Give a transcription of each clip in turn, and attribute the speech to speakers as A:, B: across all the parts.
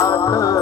A: साथ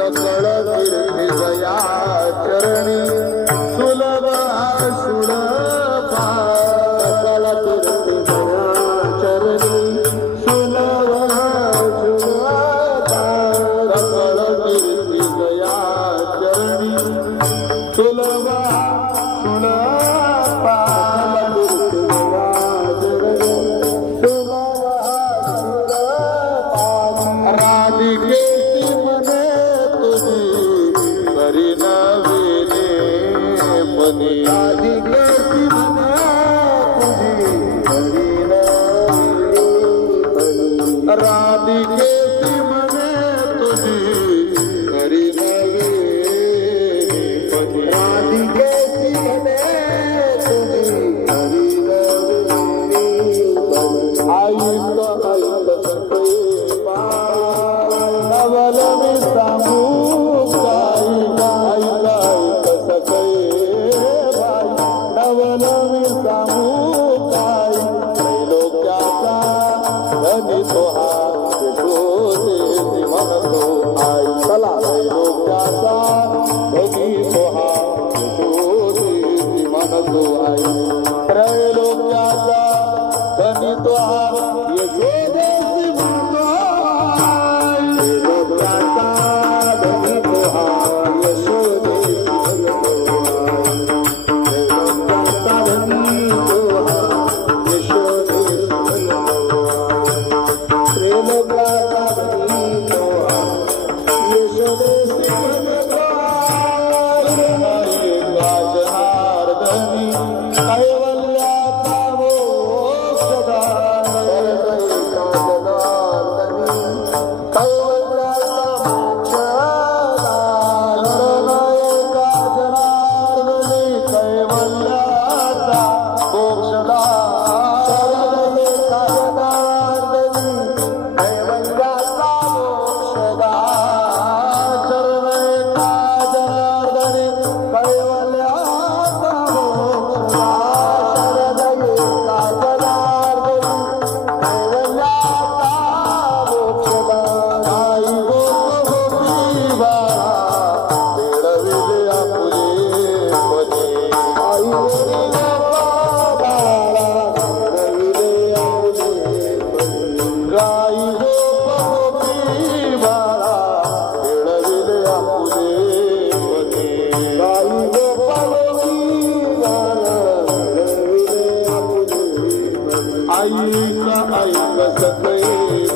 A: la my life. Oh. Satai